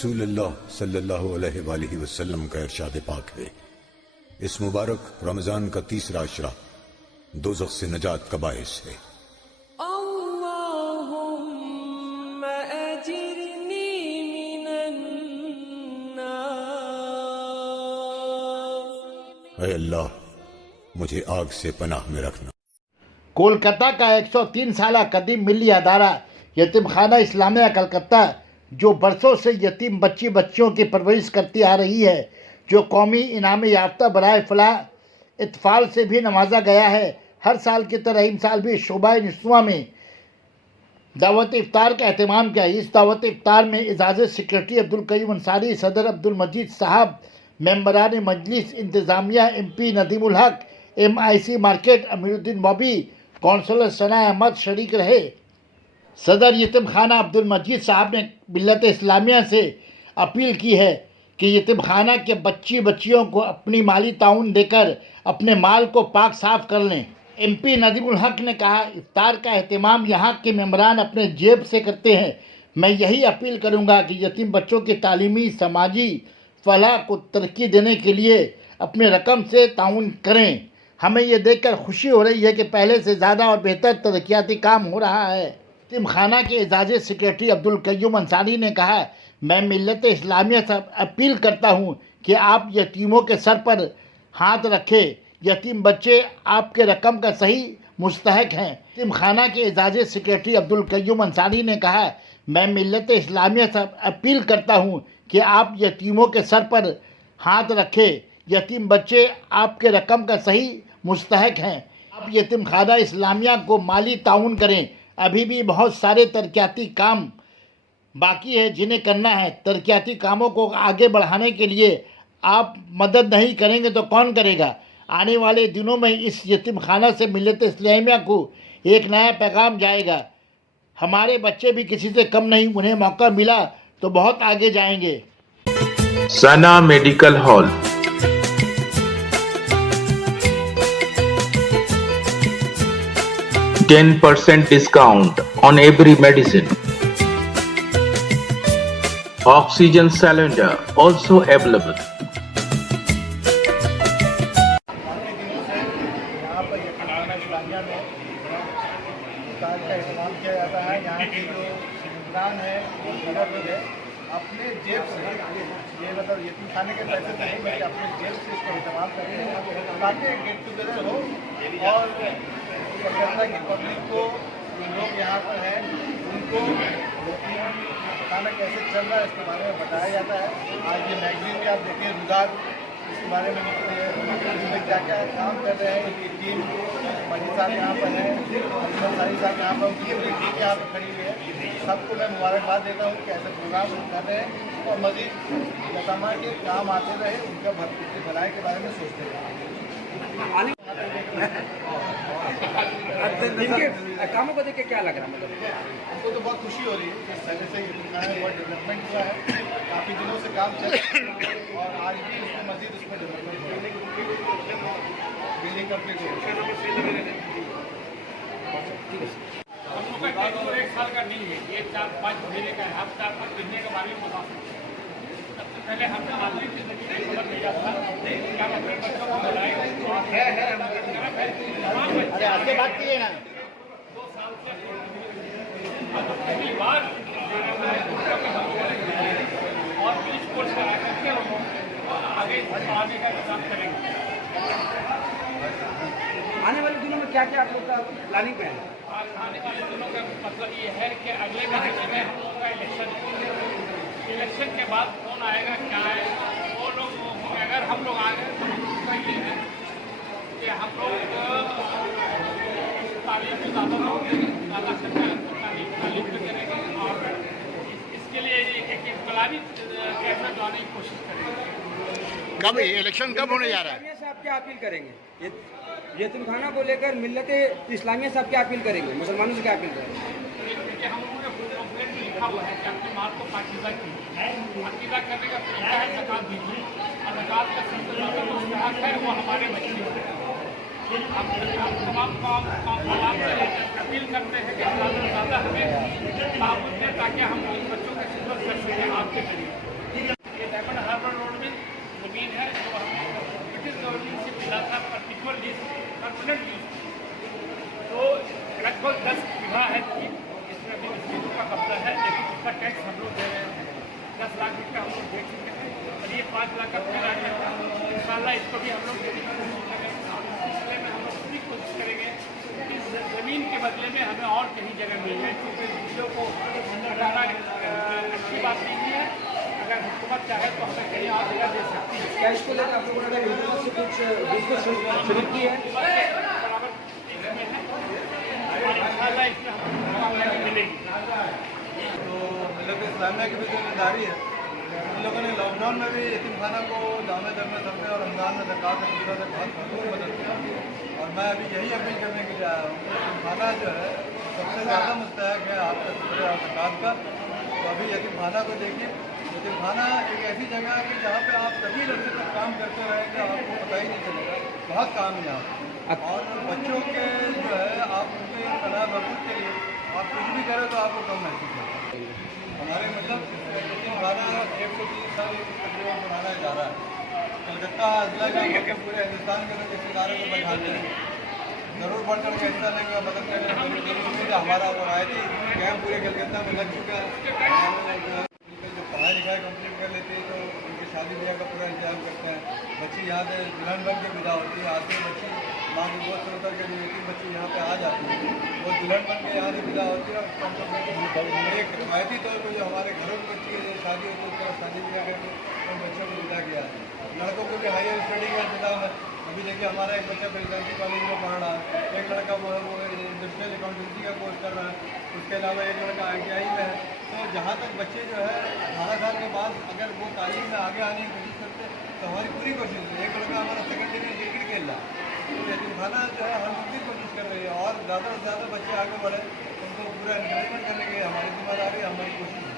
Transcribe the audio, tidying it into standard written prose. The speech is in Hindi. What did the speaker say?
रसूलुल्लाह सल्लल्लाहु अलैहि वसल्लम का इरशाद पाक है, इस मुबारक रमजान का तीसरा अशरा दोज़ख से नजात का बाइस है। अल्लाहुम्मा अजिरनी मिनन नार। ऐ अल्लाह, मुझे आग से पनाह में रखना। कोलकाता का 103 साला कदीम मिली अदारा यतीम खाना इस्लामिया कलकत्ता, जो बरसों से यतीम बच्चियों की परवरिश करती आ रही है, जो कौमी इनाम याफ्ता बराए फलाह इत्फाल से भी नवाजा गया है, हर साल की तरह इन साल भी शोबा निस्वा में दावत इफ्तार का एहतमाम किया। इस दावत इफ्तार में इजाज़त सेक्रेटरी अब्दुल कयूम अंसारी, सदर अब्दुल मजीद साहब, मेंबरान मजलिस इंतज़ामिया, MP Nadimul Haque, MIC market Amiruddin Bobby, councillor Sana Ahmed शरीक रहे। सदर यतीम खाना अब्दुल मजीद साहब ने मिल्लत इस्लामिया से अपील की है कि यतीम खाना के बच्चियों को अपनी माली ताउन देकर अपने माल को पाक साफ कर लें। MP नदीमुल हक ने कहा, इफ्तार का एहतमाम यहाँ के मेंबरान अपने जेब से करते हैं। मैं यही अपील करूँगा कि यतीम बच्चों की तालीमी समाजी फलाह को तरक्की देने के लिए अपने रकम से ताउन करें। हमें ये देखकर खुशी हो रही है कि पहले से ज़्यादा और बेहतर तरक्याती काम हो रहा है। यतीम खाना के इजाज़त सेक्रेटरी अब्दुल कयूम अंसारी ने कहा, मैं मिल्लत इस्लामिया से अपील करता हूँ कि आप यतीमों के सर पर हाथ रखें। यतीम बच्चे आपके रकम का सही मुस्तहक हैं। यतीम खाना के इजाज़त सेक्रेटरी अब्दुल कयूम अंसारी ने कहा, मैं मिल्लत इस्लामिया से अपील करता हूँ कि आप यतीमों के सर पर हाथ रखें। यतीम बच्चे आपके रकम का सही मुस्तहक हैं। आप यतीम खाना इस्लामिया को माली ताउन करें। अभी भी बहुत सारे तरक्याती काम बाकी है जिन्हें करना है। तरक्याती कामों को आगे बढ़ाने के लिए आप मदद नहीं करेंगे तो कौन करेगा। आने वाले दिनों में इस यतीम खाना से मिल्लत इस्लामिया को एक नया पैगाम जाएगा। हमारे बच्चे भी किसी से कम नहीं, उन्हें मौका मिला तो बहुत आगे जाएंगे। सना medical hall, 10% discount on every medicine. Oxygen cylinder also available. यहाँ पर यतीम खाना इस्लामिया में इफ्तार का एहतमाम किया जाता है। यहाँ के जो निगरान है वो मुनव्वर है, अपने जेब से ये मतलब यतीम खाने के पैसे तो नहीं बल्कि अपने जेब से इसका एहतमाम करते हैं ताकि गेट टुगेदर हो और कलकत्ता की पब्लिक को जो लोग यहाँ पर हैं उनको यतीम खाना कैसे चल रहा है इसके बारे में बताया जाता है। आज ये मैगजीन भी आप देखें, रुदार इसके बारे में निकले हैं, इसमें क्या क्या काम कर रहे हैं। ये टीम मजीद साहब यहाँ पर हैं, अंसारी साहब यहाँ पर, उनकी पूरी टीम यहाँ पर खड़ी हुई है। सबको मैं मुबारकबाद देता हूँ कि ऐसे प्रोग्राम कर रहे हैं और मजीद लतामा के काम आते रहे, उनका भलाई के बारे में सोचते रहे। इनके कामों को देख के क्या लग रहा है? मतलब हमको तो बहुत खुशी हो रही है कि पहले से ये बहुत डेवलपमेंट हुआ है, काफ़ी दिनों से काम चल रहा है और आज भी उसमें मजीद उसमें डेवलपमेंट बिल्डिंग कंप्लीट हो रही है। हम लोग का टेंडर 1 साल का नहीं है, ये 4-5 महीने का है। आप 4-5 महीने के बारे में बता सकते हैं। सबसे पहले हमने आदमी की जिंदगी में खबर दिया था कि हम अपने बच्चों को बुलाएं। अरे आगे बात कीजिए ना। 2 साल से अब पहली बार और 20 कोर्स करा करके हम आगे पढ़ाने का इंतजाम करेंगे। आने वाले दिनों में क्या क्या आप लोग का प्लानिंग पे है? आने वाले दिनों का मतलब ये है कि अगले महीने में हम लोग का इलेक्शन के बाद कौन आएगा क्या है वो लोग होंगे। अगर हम लोग आ गए तो हम लोग का ये है कि हम लोग तालीम में ज़्यादा तालीम पे करेंगे और इसके लिए एक इंकलाबी कैसा लाने की कोशिश करेंगे। कब इलेक्शन कब होने जा रहा है? इस्लामिया से आप क्या अपील करेंगे? यतीम खाना को लेकर मिल्लत इस्लामिया से आप क्या अपील करेंगे? मुसलमानों से क्या अपील करेंगे? देखिए, हम लोगों ने कंप्लेंट में लिखा हुआ है कि अपने माल को पाकीज़ा कीजिए। पाकीज़ा करने का तरीका है ज़कात दीजिए और ज़कात का सबसे ज़्यादा मुस्तहक है वो हमारे बच्चे हैं। हम तमाम अपील करते हैं कि ज़्यादा से ज़्यादा हमें ताउन दें ताकि हम उन बच्चों की खिदमत कर सकें आपके जरिए। उसका टैक्स हम लोग दे रहे हैं। 10 लाख रुपये हम लोग दे चुके हैं और ये 5 लाख का फिर आ जाएगा। इंशाल्लाह इसको भी हम लोग देने की कोशिश करेंगे। इस सिलसिले में हम लोग पूरी कोशिश करेंगे कि ज़मीन के बदले में हमें और कहीं जगह मिल जाए, क्योंकि चीज़ों को हटाना अच्छी बात नहीं है। अगर हुकूमत चाहे तो हमें कहीं और जगह दे सकती है। कैश को लेकर आप लोगों ने योजना से कुछ बिजनेस शुरू की है? बराबर इसमें है और इंशाल्लाह इसमें हमें मिलेगी। तो मिल्लत इस्लामिया की भी जिम्मेदारी है। इन लोगों ने लॉकडाउन में भी यतीम खाना को जामे दर में सबने और रमज़ान में ज़कात की सूरत से बहुत भरपूर मदद किया। और मैं अभी यही अपील करने के लिए आया हूँ कि यतीम खाना जो है सबसे ज़्यादा मुस्तहक है आपका शुक्र और ज़कात का। तो अभी यतीम खाना को देखिए, यतीम खाना एक ऐसी जगह है कि जहाँ पे आप तभी अरसे तक काम करते रहेंगे, आपको पता ही नहीं चलेगा। बहुत काम है यहाँ पे। और बच्चों के जो है आप उनके फलाह बहबूद के लिए आप कुछ भी करें तो आपको कम महसूस होगा। हमारे मतलब यतीम खाना 130 साल तकरीबन पुराना इदारा है। कलकत्ता अजला का मतलब पूरे हिंदुस्तान के लोग इस इदारे को पहचानते हैं। ज़रूर बढ़ चढ़ के हिस्सा लेंगे, मदद करेंगे। हमारा वो आयती कैम्प पूरे कलकत्ता में लग चुका है। जो पढ़ाई लिखाई कंप्लीट कर लेते हैं तो उनकी शादी ब्याह का पूरा इंतजाम करते हैं। बच्ची यहाँ से दुल्हन बन के विदा होती है। आती है बच्ची माँ की गोद से उतर के जो एक बच्ची यहाँ पे आ जाती है, वो दुल्हन बन के यहाँ से विदा होती है। और एक रिवायती तौर पर जो हमारे घरों की बच्ची है शादी होती है उसके बाद शादी ब्याह करके उन बच्चों को विदा किया है। लड़कों को भी हायर स्टडी का इंतजाम है। अभी देखिए हमारा एक बच्चा प्रेसिडेंसी कॉलेज में पढ़ रहा है, एक लड़का वो इंडस्ट्रियल अकाउंटेंसी का कोर्स कर रहा है, उसके अलावा एक लड़का ITI में है। तो जहाँ तक बच्चे जो है 18 साल के बाद अगर वो तालीम में आगे आने की कोशिश करते हैं तो हमारी पूरी कोशिश है। एक लड़का हमारा सेकेंडरी में क्रिकेट खेल रहा है। तो यतीम खाना जो है हम पूरी कोशिश कर रही है और ज़्यादा से ज़्यादा बच्चे आगे बढ़े, उनको पूरा इंकरेजमेंट करने की हमारी जिम्मेदारी, हमारी कोशिश है।